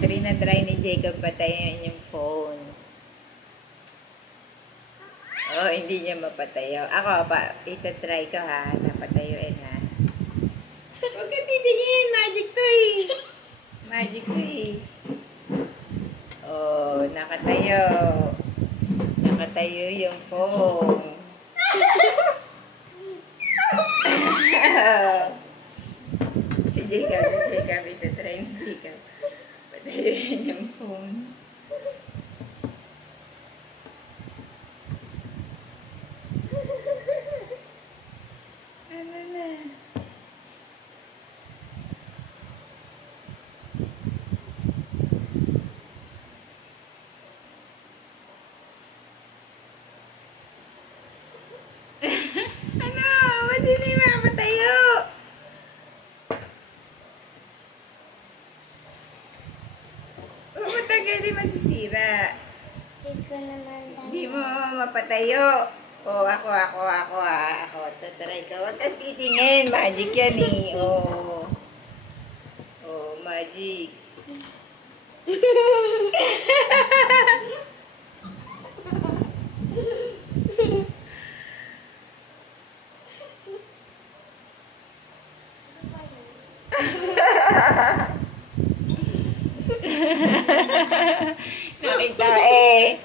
yan. Try ni Jacob patayin yung phone. Oh, hindi niya mapatayo. Ako pa, itatry ko ha. Napatayuin ha. Huwag ka titingin. Magic to eh. Magic to eh. Oh, nakatayo. Nakatayo yung phone. Si Jacob, itatry ni Jacob. Patayuin yung phone. Ano na? Ano? Ba't hindi makapatayo? Matagal di masisira. Hindi ko naman Hindi mo mapatayo. Oh, ako. Tatry ka. Huwag kang titingin. Magic yan eh. Oh. Oh, magic. Nakita eh.